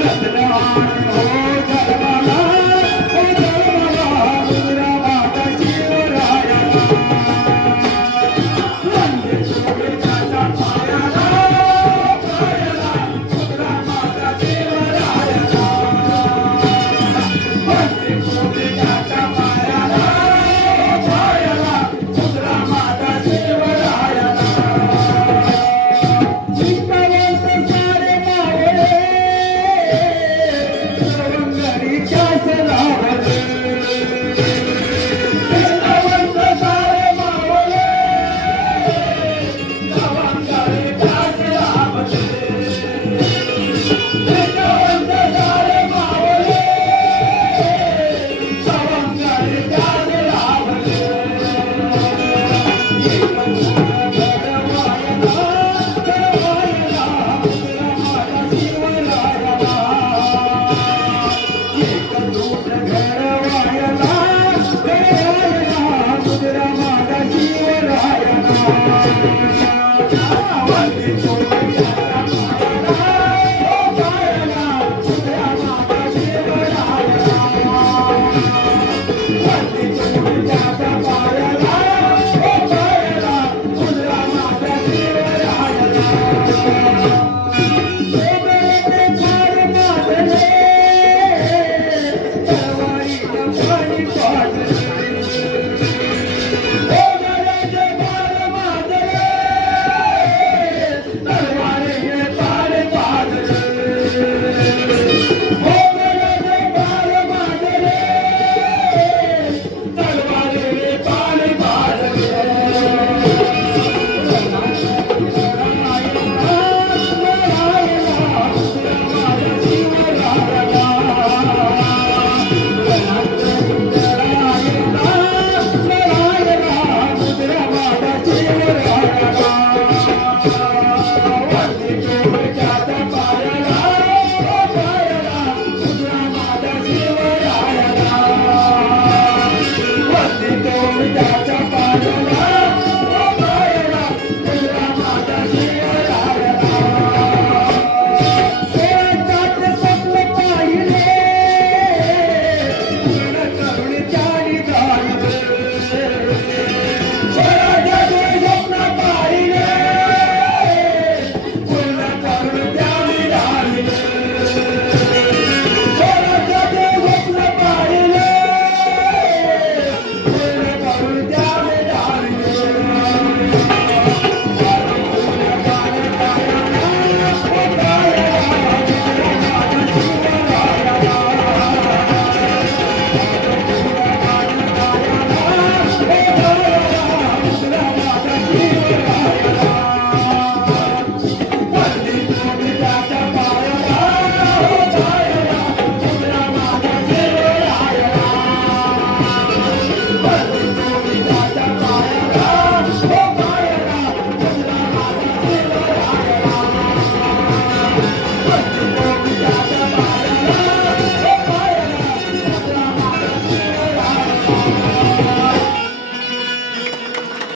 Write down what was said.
Oh, 团结就是力量。